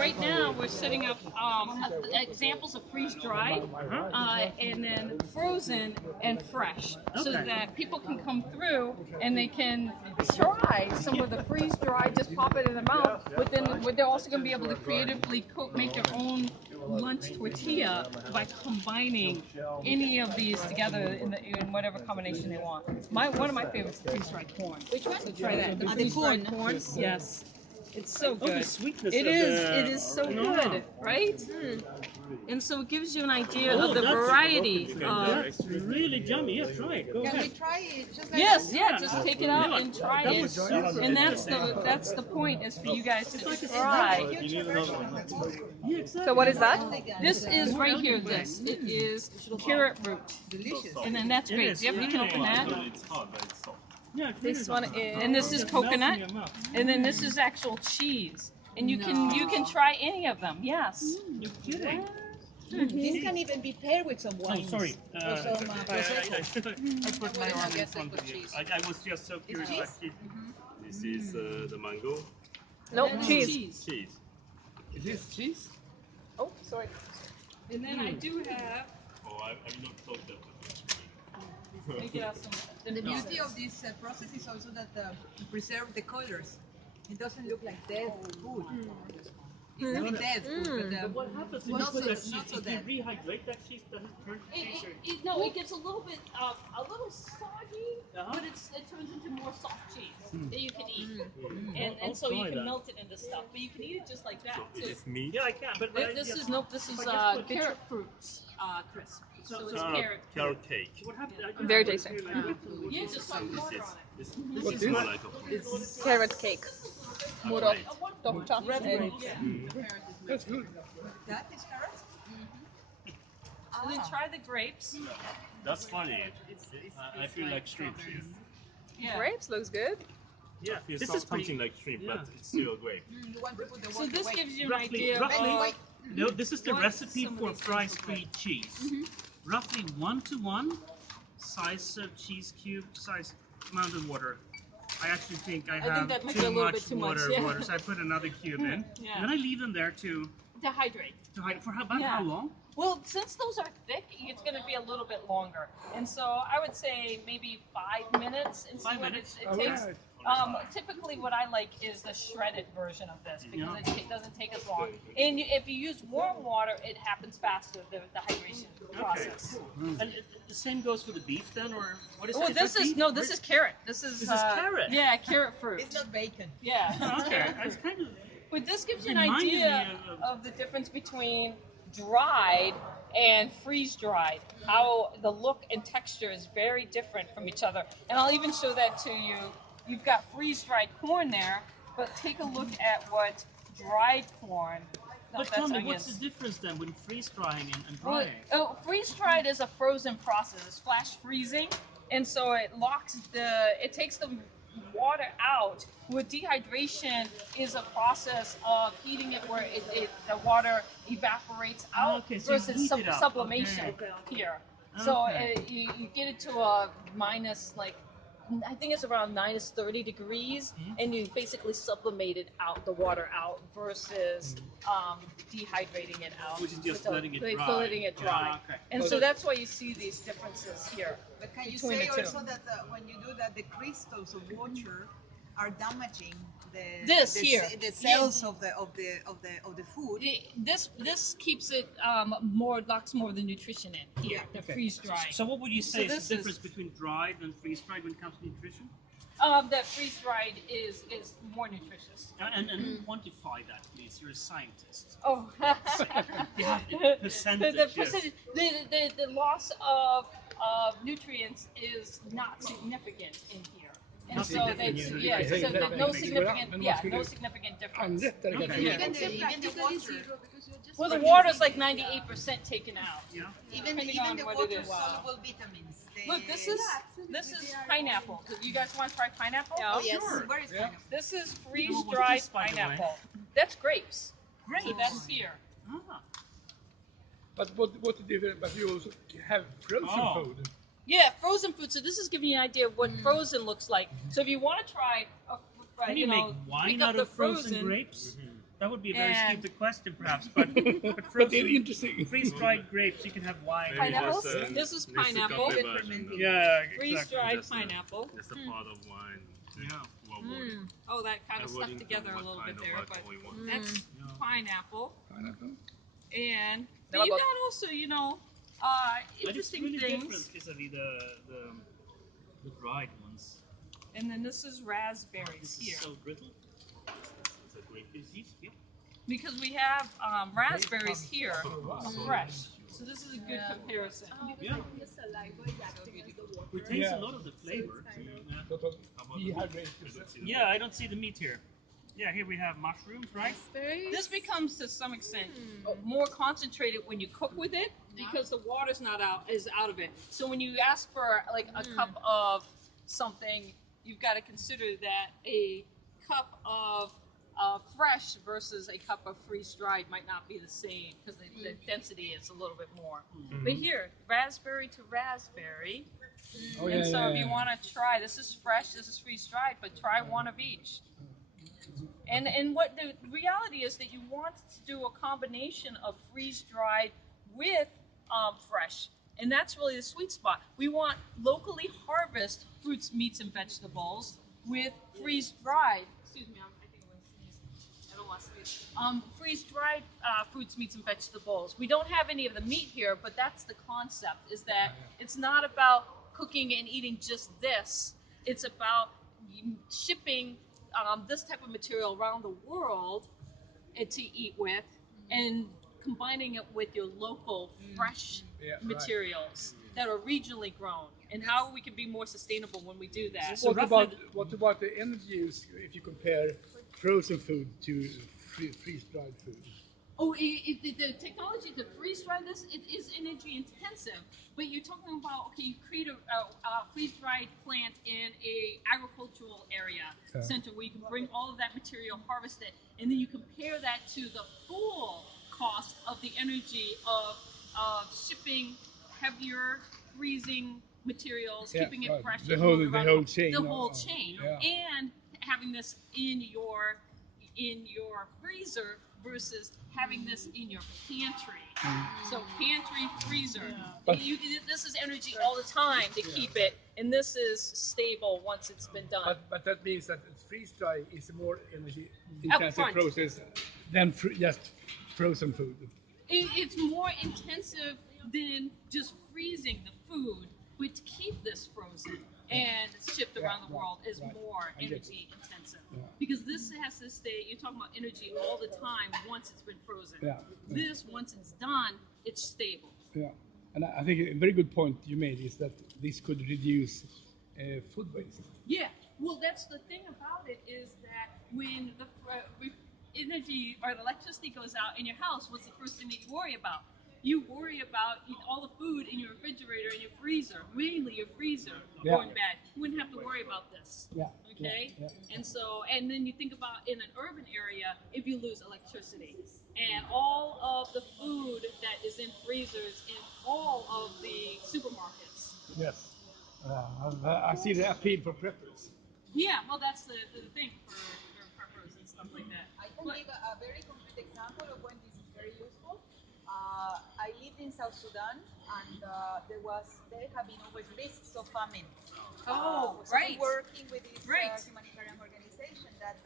right now we're setting up examples of freeze-dried, and then frozen and fresh, so that people can come through and they can try some of the freeze-dried, just pop it in their mouth, but then they're also going to be able to creatively make their own lunch tortilla by combining any of these together in whatever combination they want. One of my favorites is freeze-dried corn. Which one? So try that. The freeze-dried corn. Yes. It's so good. The sweetness it is so good, right? And so it gives you an idea of the variety. That's really yummy. Yeah, try it. Go Can ahead. we try it? Just like Yes, that? yeah, just take it out and try it. And that's the point, is for you guys to try. Yeah, exactly. So what is that? This is right here, this. It is carrot root. Delicious. And then that's great. Yep, you can open that. It's hard, but it's soft. Yeah, This one is. And this is coconut. And then this is actual cheese. And you can try any of them, yes. You're kidding. This can even be paired with some wine. Oh, sorry. Or some prosecco. I put my arm in front of you. I was just so curious about cheese. This is the mango. No, And cheese. Cheese. Is this cheese? Oh, sorry. And then I do have, Oh, I'm not told that. let me get out some. The beauty of this process is also that to preserve the colors. It doesn't look like dead food. It's not dead food, but What happens if you not put so- that cheese? not so If you dead. rehydrate that cheese, does it turn to cheese? Or... No, it gets a little bit, a little soggy, but it turns into more soft cheese that you can eat. And so you can melt it into stuff, but you can eat it just like that Is too. this meat? Yeah, I can. But This is carrot fruits crisp. So it's carrot. Carrot cake. What happens? Very tasty. You just So put water on it. this is more like a It's carrot cake. Murot, doctor. That's good. that is carrots. And then try the grapes. That's funny. I feel like shrimp here. Yeah. Grapes looks good. Yeah, I feel This is pretty- something like shrimp, but it's still a grape. You want to put the So water this away. gives you an Roughly, idea of no, this is the what recipe some of for these things fries look free like. cheese. Roughly 1-to-1 size of cheese cube size amount of water. I actually think I have that might be too a little much bit too much, water, yeah. so I put another cube in. Yeah. And then I leave them there to dehydrate. hide for about Yeah. how long? Well, since those are thick, it's going to be a little bit longer. And so I would say maybe 5 minutes. And see 5 what minutes? it All takes. right. Typically, what I like is the shredded version of this because it doesn't take as long. And if you use warm water, it happens faster, the hydration process. And the same goes for the beef then, or what is Well, it? this is this is carrot. This is carrot? Yeah, carrot fruit. It's not bacon. Yeah. Okay, that's kind of But this gives you an Reminded idea me of the difference between dried and freeze-dried. How the look and texture is very different from each other. And I'll even show that to you. You've got freeze-dried corn there, but take a look at what dried corn. No, But that's tell me, onions. what's the difference then with freeze drying and Well, drying? freeze-dried is a frozen process. It's flash freezing, and so it takes the water out. With dehydration is a process of heating it where the water evaporates out Okay, so you versus heat it up. sublimation Okay. here. So Okay. you get it to a minus, like, I think it's around minus 30 degrees, and you basically sublimate it out, the water out, versus dehydrating it out. Which is just with letting it dry. letting it dry. Okay. And so that's why you see these differences here. But can you between say the two. also that when you do that, the crystals of water are damaging This here. the cells of the food? This keeps it locks more of the nutrition in here, the freeze drying. So what would you say is this the difference between dried and freeze dried when it comes to nutrition? That freeze dried is more nutritious. And quantify that, please. You're a scientist. Oh, Yeah, percentage. the percentage, the loss of nutrients is not significant in here. And Not so significant. no significant difference. Even the water. Well, the water's like 98% taken out. Yeah. Even Depending on the what it water is. soluble vitamins. Look, this is pineapple. You guys want to try pineapple? Yeah. Oh yes. Sure. Where is pineapple? This is What freeze-dried was this, by the way? pineapple. That's grapes. Great. So that's here. Ah. But what the difference? But you also have frozen food. Yeah, frozen food. So this is giving you an idea of what frozen looks like. So if you want to try, Can you make wine pick up out the of frozen grapes? That would be a very And- stupid question, perhaps, but But they're interesting. freeze-dried grapes, you can have wine. Maybe Pineapples? just, This is nächste pineapple. Kaffee Good version. fermenting. Yeah, Freeze-dried Just a- pineapple. Just a pot of wine. Yeah. What would it? Oh, that kind I of stuck wouldn't together know a what little kind bit of there, but alcohol you want. that's pineapple. Pineapple. And Never you got- got also, But it's interesting really things. different vis-a-vis the dried ones. And then this is raspberries This here. is so brittle. It's a great disease. Yeah. Because we have raspberries here, fresh. So this is a good comparison. Yeah. Retains Yeah. a lot of the flavor. Yeah. Sort of dehydrated. Yeah, I don't see the meat here. Yeah, here we have mushrooms, right? This becomes to some extent more concentrated when you cook with it because the water's not out of it. So when you ask for like a cup of something, you've got to consider that a cup of fresh versus a cup of freeze-dried might not be the same because the density is a little bit more. But here, raspberry to raspberry. Oh, And yeah, so yeah, if you yeah. want to try, this is fresh, this is freeze-dried, but try one of each. And what the reality is that you want to do a combination of freeze-dried with fresh. And that's really the sweet spot. We want locally harvested fruits, meats, and vegetables with freeze-dried. Excuse me, I think I'm going to sneeze. I don't want to sneeze. Freeze-dried fruits, meats, and vegetables. We don't have any of the meat here, but that's the concept, is that it's not about cooking and eating just this. It's about shipping this type of material around the world to eat with and combining it with your local fresh materials that are regionally grown and how we can be more sustainable when we do that. So What about the energy use if you compare frozen food to freeze-dried food? Oh, the technology to freeze-dry this, it is energy intensive. But you're talking about, okay, you create a freeze-dried plant in a agricultural area center where you can bring all of that material, harvest it, and then you compare that to the full cost of the energy of shipping heavier, freezing materials, keeping it fresh, The and whole moving around chain. the whole chain, Yeah. and having this in your freezer versus having this in your pantry. So pantry, freezer. This is energy all the time to keep it, and this is stable once it's been done. But that means that freeze-dry is a more energy-intensive Upfront. process than just frozen food. It's more intensive than just freezing the food, but to keep this frozen and shipped around the world is more energy intensive. Because this has to stay, you're talking about energy all the time once it's been frozen. This, once it's done, it's stable. Yeah, and I think a very good point you made is that this could reduce food waste. Yeah, well, that's the thing about it is that when the energy or the electricity goes out in your house, what's the first thing that you worry about? You worry about all the food in your refrigerator and your freezer, mainly your freezer going bad. You wouldn't have to worry about this. Okay? And so, and then you think about in an urban area, if you lose electricity and all of the food that is in freezers in all of the supermarkets. Yes, I see the appeal for preppers. Yeah, well, that's the thing for preppers and stuff like that. I can give a very concrete example of when this is very useful. I lived in South Sudan, and there have been always risks of famine. So right. we're working with this Right. humanitarian organization that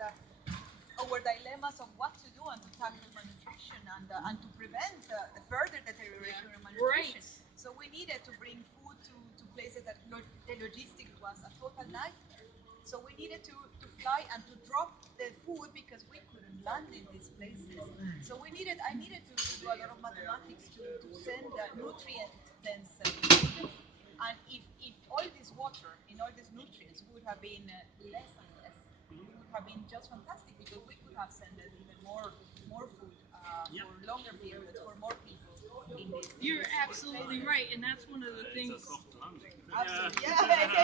our dilemmas of what to do and to tackle malnutrition and to prevent the further deterioration of malnutrition. Right. So we needed to bring food to places that the logistics was a total nightmare. So we needed to fly and to drop the food because we couldn't land in these places. So I needed to do a lot of mathematics to send nutrient-dense food. And if all this water and all these nutrients would have been less and less, it would have been just fantastic because we could have sent even more food for longer periods for more people in this. You're absolutely right, and that's one of the things. Absolutely,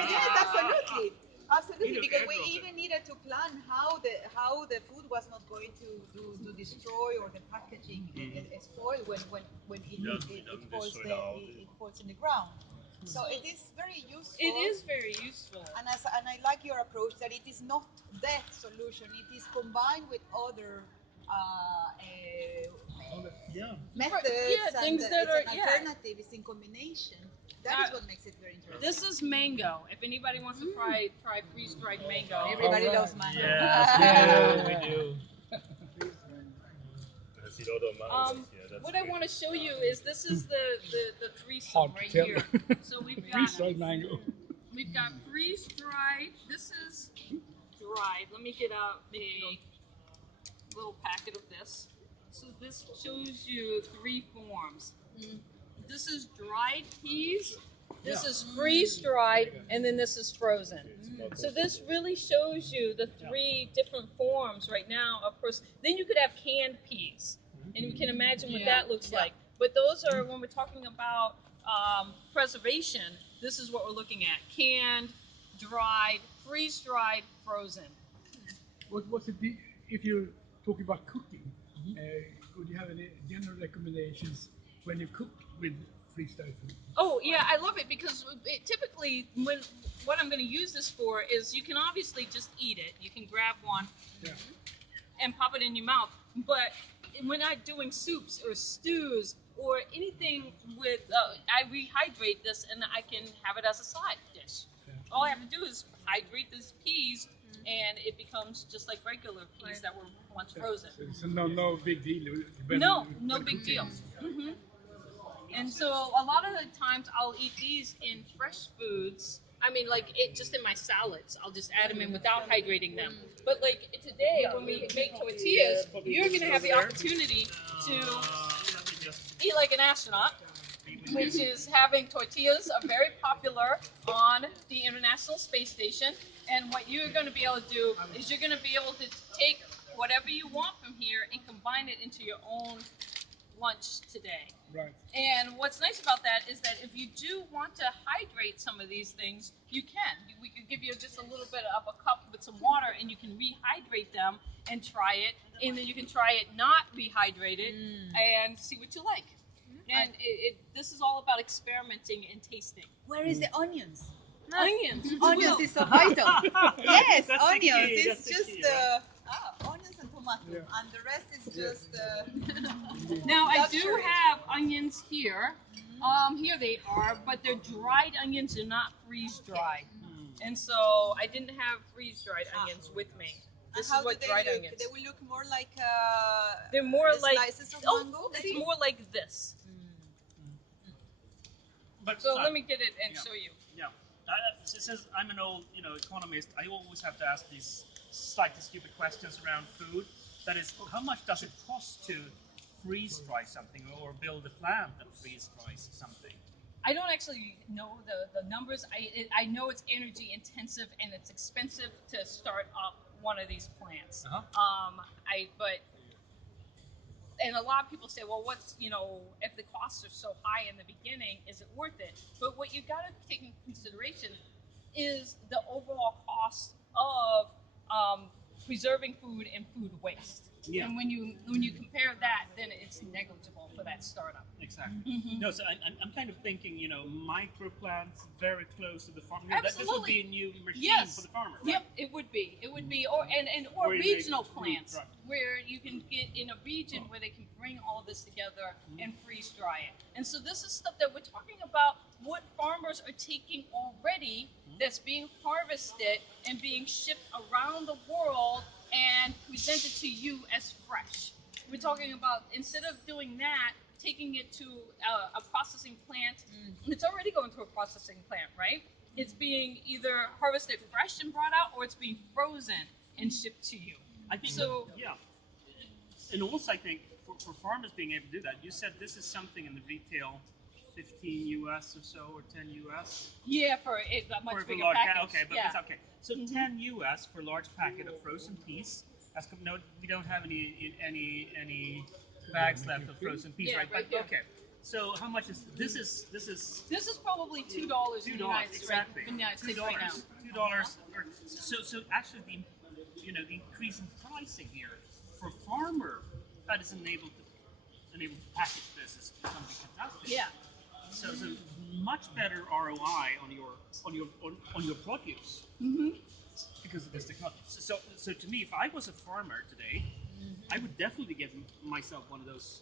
yes, absolutely, because we even needed to plan how the food was not going to destroy or the packaging spoil when it falls in the ground. So it is very useful. It is very useful. And I like your approach that it is not that solution. It is combined with other Yeah. methods Yeah, things and that it's are- an yeah. alternative. It's in combination. That is what makes it very interesting. This is mango. If anybody wants to try freeze-dried mango. Everybody Alright. loves mango. Yes, we Yeah. do. We do. What I want to show you is this is the threesome Hard to right tell. here. So we've got Freeze-dried mango. we've got freeze-dried. This is dried. Let me get out a little packet of this. So this shows you three forms. This is dried peas. This is freeze-dried, and then this is frozen. So this really shows you the three different forms right now of frozen. Then you could have canned peas, and you can imagine what that looks like. But those are, when we're talking about preservation, this is what we're looking at: canned, dried, freeze-dried, frozen. What's it? If you're talking about cooking, would you have any general recommendations when you cook with freeze-dried food? Oh yeah, I love it because typically what I'm going to use this for is you can obviously just eat it. You can grab one Yeah. and pop it in your mouth. But when I'm doing soups or stews or anything with, I rehydrate this and I can have it as a side dish. All I have to do is hydrate these peas, and it becomes just like regular peas that were once frozen. So no big deal. No big deal. And so a lot of the times I'll eat these in fresh foods. I mean, like just in my salads, I'll just add them in without hydrating them. But like today, when we make tortillas, you're going to have the opportunity to eat like an astronaut, which is having tortillas are very popular on the International Space Station. And what you're going to be able to do is you're going to be able to take whatever you want from here and combine it into your own lunch today. Right. And what's nice about that is that if you do want to hydrate some of these things, you can. We could give you just a little bit of a cup with some water, and you can rehydrate them and try it. And then you can try it not rehydrated and see what you like. And this is all about experimenting and tasting. Where is the onions? Onions. Onions is so vital. Yes, That's the key, onions. that's It's the just key, right? onions and tomato, and the rest is just. Now I do luxury. have onions here. Here they are, but they're dried onions. They're not freeze-dried. And so I didn't have freeze-dried onions with me. This is How what do they dried look? onions. They will look more like They're more like slices of mango. it's Maybe? more like this. But So let me get it and show you. Yeah. Since I'm an old, economist, I always have to ask these slightly stupid questions around food. That is, how much does it cost to freeze dry something or build a plant that freeze dries something? I don't actually know the numbers. I know it's energy intensive and it's expensive to start up one of these plants. And a lot of people say, well, if the costs are so high in the beginning, is it worth it? But what you got to take into consideration is the overall cost of preserving food and food waste. Yeah. And when you compare that, then it's negligible for that startup. Exactly. No, so I'm kind of thinking, micro plants very close to the farm. This would Absolutely. be a new machine for the farmer, right? Yep, it would be, or Where you make regional food, plants right. where you can get in a region where they can bring all this together and freeze dry it. And so this is stuff that we're talking about. What farmers are taking already that's being harvested and being shipped around the world and presented to you as fresh. We're talking about, instead of doing that, taking it to a processing plant. It's already going to a processing plant, right? It's being either harvested fresh and brought out, or it's being frozen and shipped to you. I think So- yeah. And also, I think for farmers being able to do that, you said this is something in the retail 15 US or so, or 10 US? Yeah, for a much For a bigger large package. okay, but yeah. it's okay. So 10 US for a large packet of frozen peas. No, we don't have any bags left of frozen peas, Yeah, right? right But here. okay. So how much is this? Is This is probably $2 in the United States, exactly? in the United States right now. $2. So actually, the increase in pricing here for a farmer that is enabled to package this is something fantastic. Yeah. So much better ROI on your produce because of this technology. So to me, if I was a farmer today, I would definitely get myself one of those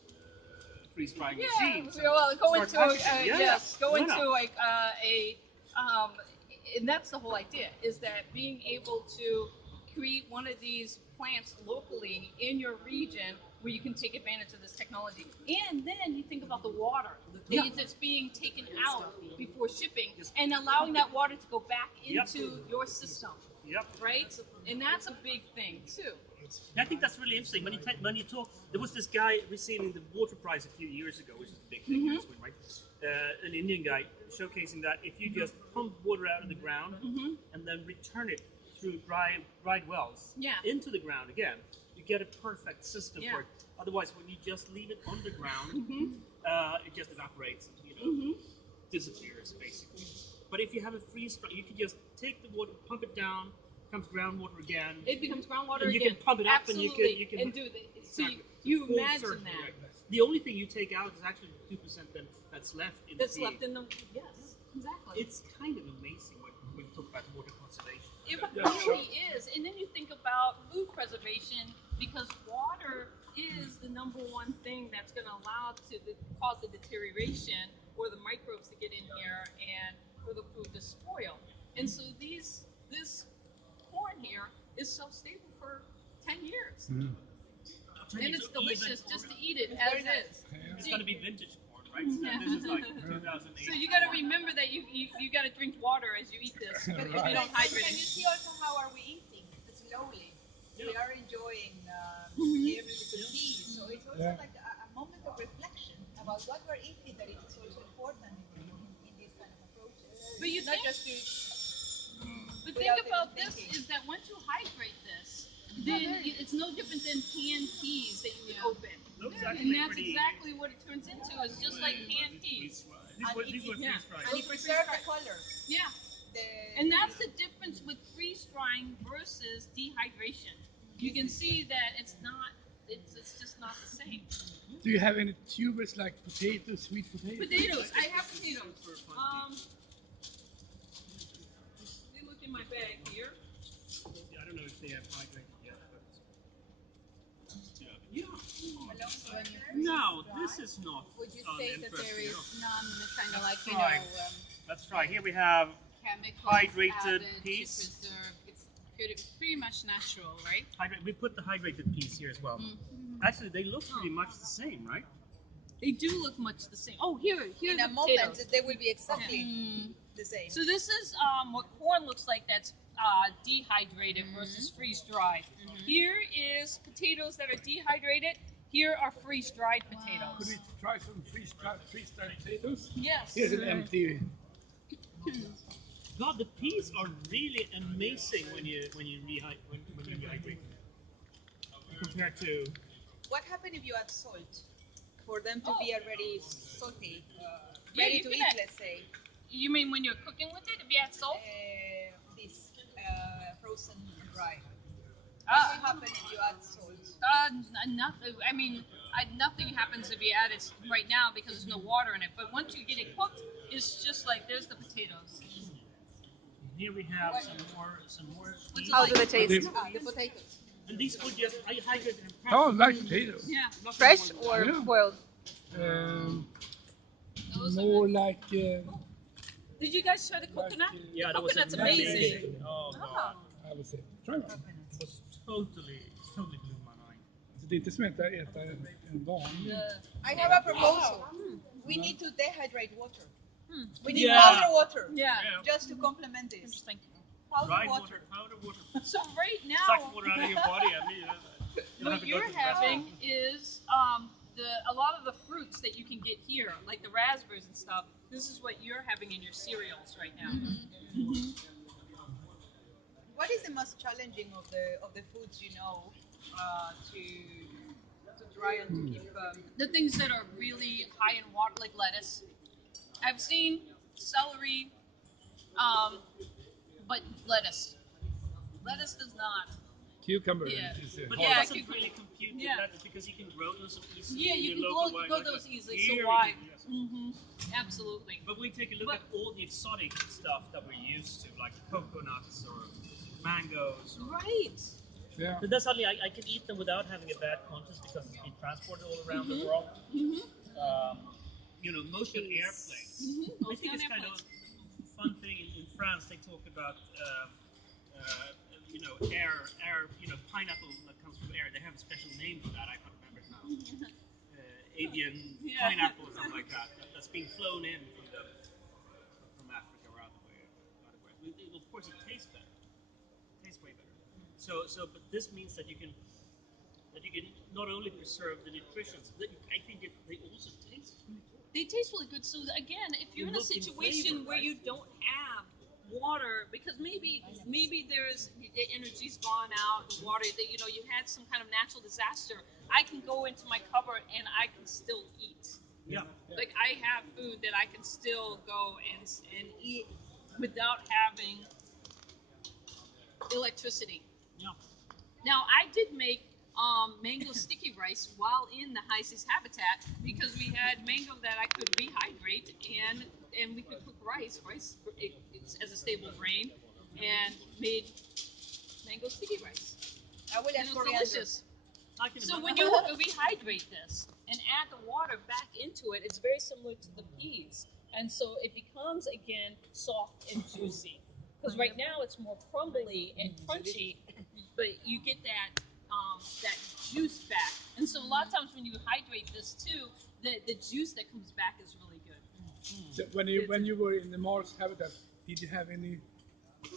freeze drying Yeah, machines. well, go start into packaging. yes, go Why into not? like a, and that's the whole idea is that being able to create one of these plants locally in your region where you can take advantage of this technology, and then you think about the water that's being taken out before shipping, and allowing that water to go back into your system, right? And that's a big thing too. I think that's really interesting. When you talk, there was this guy receiving the water prize a few years ago, which is a big thing in Sweden, right? An Indian guy showcasing that if you just pump water out of the ground and then return it through dried wells into the ground again, you get a perfect system for it. Otherwise, when you just leave it underground, it just evaporates, disappears basically. But if you have a freeze dry, you can just take the water, pump it down, comes groundwater again. It becomes groundwater and you again. can pump it up Absolutely. and you can and do the, so you imagine that. The only thing you take out is actually 2% that's left in That's the left in the yes, exactly. It's kind of amazing when we talk about water conservation. It really is. And then you think about food preservation because water is the number one thing that's going to allow cause the deterioration or the microbes to get in here and for the food to spoil. And so this corn here is so stable for 10 years. And it's delicious just to eat it as is. It's going to be vintage corn, right? So this is like 2008. So you got to remember that you got to drink water as you eat this. If you don't hydrate Can it. you see also how are we eating slowly? We are enjoying every little piece. So it's also like a moment of reflection about what we're eating that is also important in these kind of approaches. But you not think, just to but think about this is that once you hydrate this, then it's no different than canned peas that you would open. And that's exactly what it turns into. It's just like canned peas. These were freeze dried. and you preserve the color. Yeah. And that's the difference with freeze drying versus dehydration. You can see that it's just not the same. Do you have any tubers like potatoes, sweet potatoes? Potatoes. I have potatoes. Let me look in my bag here. I don't know if they have hydrated yet, but no, this is not. Would you say that there is none kind of like, Let's try. Here we have chemicals hydrated added peas. to preserve? It's pretty much natural, right? We put the hydrated peas here as well. Actually, they look pretty much the same, right? They do look much the same. Oh, here's In the a moment, potatoes. they will be exactly the same. So this is what corn looks like that's dehydrated versus freeze dried. Here is potatoes that are dehydrated. Here are freeze dried potatoes. Could we try some freeze-dried potatoes? Yes. Here's an empty. God, the peas are really amazing when you rehydrate them compared to. What happens if you add salt for them to be already salty, Yeah, ready you to can eat? add- Let's say You mean when you're cooking with it, if you add salt? this frozen and dry. What happens if you add salt? Nothing. I mean, nothing happens if you add it right now because there's no water in it. But once you get it cooked, it's just like there's the potatoes. Here we have some more peas. How do they taste? They- The potatoes. And these would just I hydrated them. Oh, like potatoes. Yeah. Fresh or Yeah. boiled? More like. Did you guys try the coconut? Yeah, the that was coconut's amazing. Oh god, I would say. Try one. it was totally blew my mind. Så det är inte som att äta en vanlig. I have a proposal. We need to dehydrate water. We need Yeah. powder water. Yeah. Just to complement this. Interesting. Powder Dried water. powder water. So right Sucks now, water out of your body. I mean, you don't have what to go you're to the having restaurant. is a lot of the fruits that you can get here, like the raspberries and stuff. This is what you're having in your cereals right now. What is the most challenging of the foods to dry and to keep? The things that are really high in water, like lettuce. I've seen celery, but lettuce does not. Cucumber. Yeah. But Yeah, it doesn't cucumber. really compute Yeah. that because you can grow those so easily. Yeah, in you your can local grow wild- those easily. So Here we why? can, yes. Absolutely. But we take a look at all the exotic stuff that we're used to, like coconuts or mangoes. Or Right. Yeah. But then suddenly I can eat them without having a bad conscience because it's been transported all around the world. You know, mostly on airplanes. I think it's kind of a fun thing in France. They talk about you know, air, you know, pineapple that comes from air. They have a special name for that. I can't remember it now. Avian pineapple or something like that. That's being flown in from Africa or other way. Of course, it tastes better. It tastes way better. But this means that you can not only preserve the nutrition, but I think they also taste really good. They taste really good. So again, if you're in a situation where you don't have water, because maybe there's the energy's gone out, the water that you know you had some kind of natural disaster, I can go into my cupboard and I can still eat. Yeah. Like I have food that I can still go and eat without having electricity. Yeah. Now I did make mango sticky rice while in the high seas habitat because we had mango that I could rehydrate and we could cook rice as a stable grain and made mango sticky rice. I will And add it was coriander. delicious. I can So imagine. when you rehydrate this and add the water back into it, it's very similar to the peas. And so it becomes, again, soft and juicy. Because right now it's more crumbly and crunchy, but you get that juice back. And so a lot of times when you hydrate this too, the juice that comes back is really good. So when you were in the Mars habitat, did you have any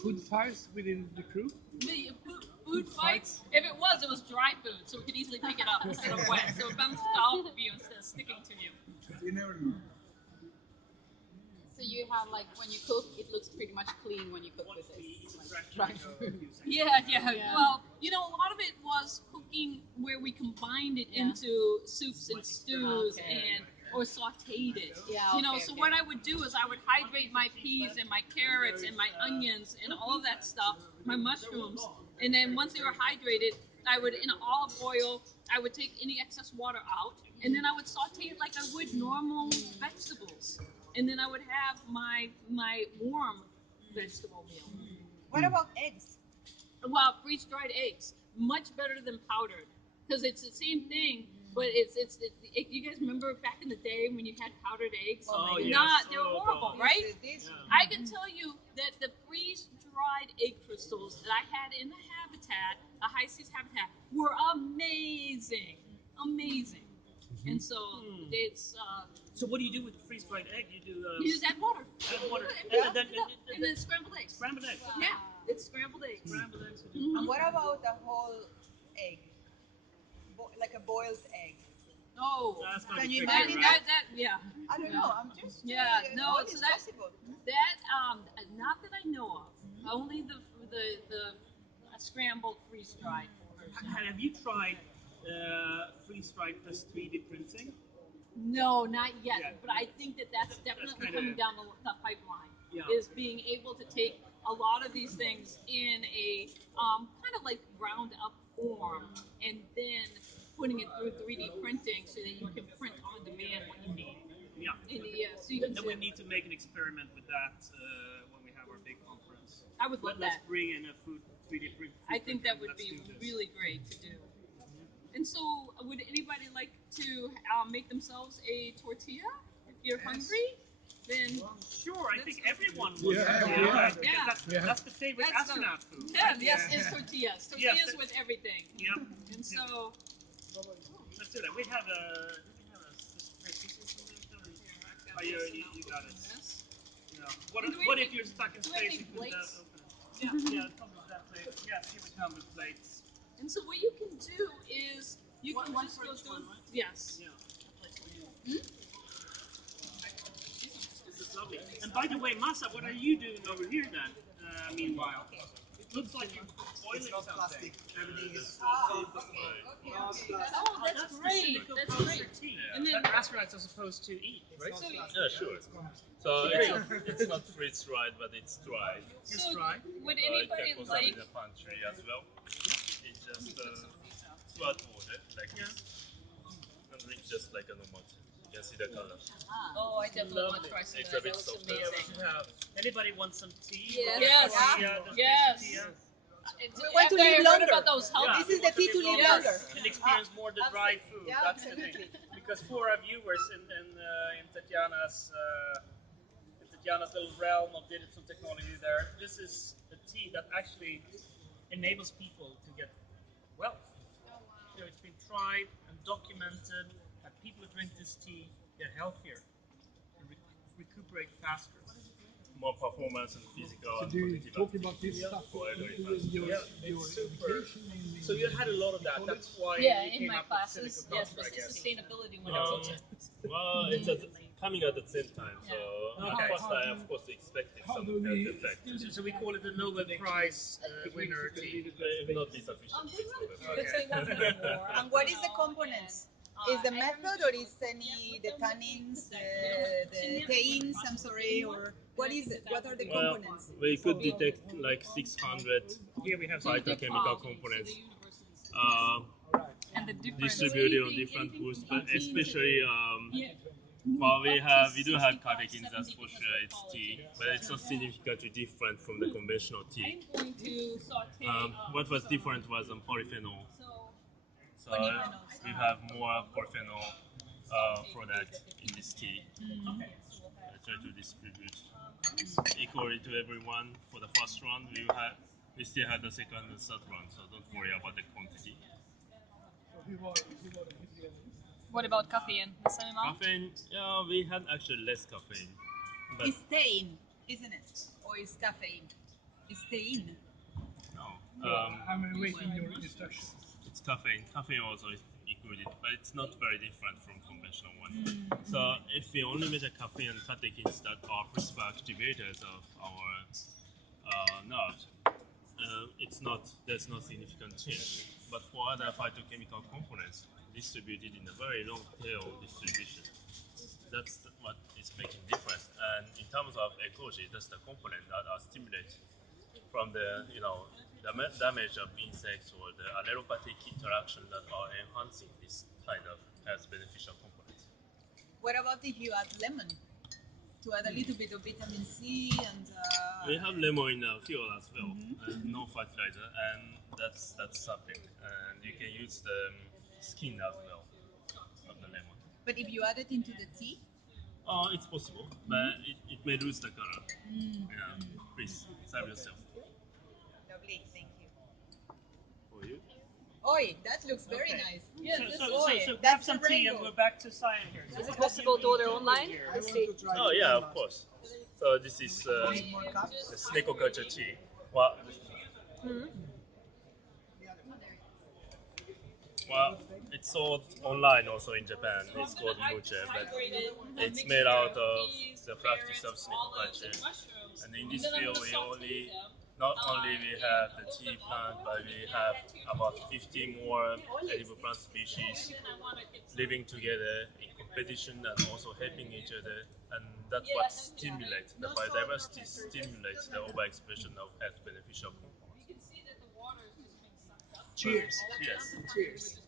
food fights within the crew? The food fights, if it was dry food, so we could easily pick it up instead of wet. So it bounced off of you instead of sticking to you. You never know. So you have like when you cook, it looks pretty much clean when you cook with this. Like, dry food. Yeah. Well, you know, a lot of it was cooking where we combined it into soups and stews or sauteed it. Yeah, You know, okay, so okay. what I would do is I would hydrate my peas and my carrots and my onions and all of that stuff, my mushrooms, and then once they were hydrated, I would, in olive oil, I would take any excess water out, and then I would saute it like I would normal vegetables. And then I would have my warm vegetable meal. What about eggs? Well, freeze-dried eggs, much better than powdered, because it's the same thing. But you guys remember back in the day when you had powdered eggs? Oh, yes. They're horrible, right? I can tell you that the freeze-dried egg crystals that I had in the habitat, a high seas habitat, were amazing, amazing. And so it's. So what do you do with the freeze-dried egg? You do. You just add water. Add water. And then scrambled eggs. Scrambled eggs. Yeah, it's scrambled eggs. Scrambled eggs. And what about a whole egg? Like a boiled egg? Oh, That's gonna Can be you tricky, imagine right? that yeah. I don't know. I'm just No, all so is that- possible. That not that I know of. Only the scrambled freeze dried version. Have you tried freeze-dried plus 3D printing? No, not yet. Yeah. But I think that's definitely kinda- coming down the pipeline. Yeah. Is being able to take a lot of these things in a kind of like ground up form, and then putting it through 3D printing so that you can print on demand what you need. Yeah. So you can Then we need to make an experiment with that when we have our big conference. I would love Let's that. bring in a food 3D print. I think that would Let's be do this. really great to do. And so, would anybody like to make themselves a tortilla? If you're hungry, then Sure, I think everyone Yeah, wants to. yeah. Right? Yeah. Because that's the favorite That's the- astronaut food. yeah, right? yes, it's tortillas. Tortillas Yes, with everything. Yep. And so, Let's do that. We have a. Do we have a pieces in there? Oh, you got it. yes. Yeah. What, And do we what have if you're stuck in do we have space? any You couldn't plates? open it. Yeah, come with that plate. Yes, here we come with plates. And so, what you can do is you can One just for go each through. one, right? Yes. Yeah. This is lovely. And by the way, Masa, what are you doing over here then? Meanwhile, it looks like you're boiling something. Everything is Oh, that's great. That's great. Tea. And then- that astronauts are supposed to eat, right? So, Yeah, sure. So it's not freeze dried, but it's dry. It's so dry. would You anybody can put like? that in the pantry as well. It's just salt water like this, and drink just like a normal tea. You can see the color. Oh, I definitely want to try some It's of a that. bit That looks softer. amazing. Anybody want some tea? Yes. Tortilla, the Yes. tortilla? We want to after I live heard longer. about those health. This is the tea to live longer. And experience more the dried food. Yeah, That's the absolutely. thing. Because for our viewers in Tatiana's little realm of digital technology, this is a tea that actually enables people to get wealth. You know, it's been tried and documented that people who drink this tea get healthier and recuperate faster. More performance and physical So and do you cognitive talk about this stuff very with your it's super. education in So you had a lot of that. That's why Yeah, you in came my up with classes, Silicon yes, Proctor, I it's guess. sustainability when I teach it. Well, it's just coming at the same time. So Okay. at first I of course expected how some do we- health effect. So we call it the Nobel Prize winner tea. It will not be sufficient. And what is the components? Is the method, or is any the tannins, the tains? I'm sorry, or what is it? What are the Well, components? we could detect like 600 Here we have some phytochemical components And the difference. distributed on different foods, but especially well, we do have catechins, that's for sure. It's tea, but it's not significantly different from the conventional tea. I'm going to saute. What was different was polyphenol. So Polyphenols. we have more polyphenol product in this tea. I try to distribute equally to everyone. For the first round, we still had the second and third round, so don't worry about the quantity. What about caffeine? The same amount? Caffeine, yeah, we had actually less caffeine. But It's tain, isn't it? Or is caffeine? It's tain. no, I'm awaiting your instructions. it's caffeine. Caffeine also is included, but it's not very different from conventional one. So if we only measure caffeine and catechins that are principal activators of our nerves, there's no significant change. But for other phytochemical components distributed in a very long tail distribution, that's what is making difference. And in terms of ecology, that's the component that are stimulated from the damage of insects or the allelopathic interaction that are enhancing this kind of health beneficial components. What about if you add lemon? To add a little bit of vitamin C and. We have lemon in our fuel as well, no fertilizer, and that's something. And you can use the skin as well of the lemon. But if you add it into the tea, It's possible, but it may lose the color. Yeah, please serve yourself. lovely, thank you. For you. Oi, that looks very nice. Yeah, So grab That's some the tea and rainbow. we're back to Sian here. Is it possible to order online? I see. Oh yeah, of course. So this is the snake culture tea. Well, well, it's sold online also in Japan. It's called muche, but it's made out of the practice of snake culture. And in this field, not only we have the tea plant, but we have about 50 more edible plant species living together in competition and also helping each other. And that's what stimulates the biodiversity, stimulates the overexpression of health beneficial compounds. You can see that the water is just being sucked up. Cheers. Cheers. Cheers.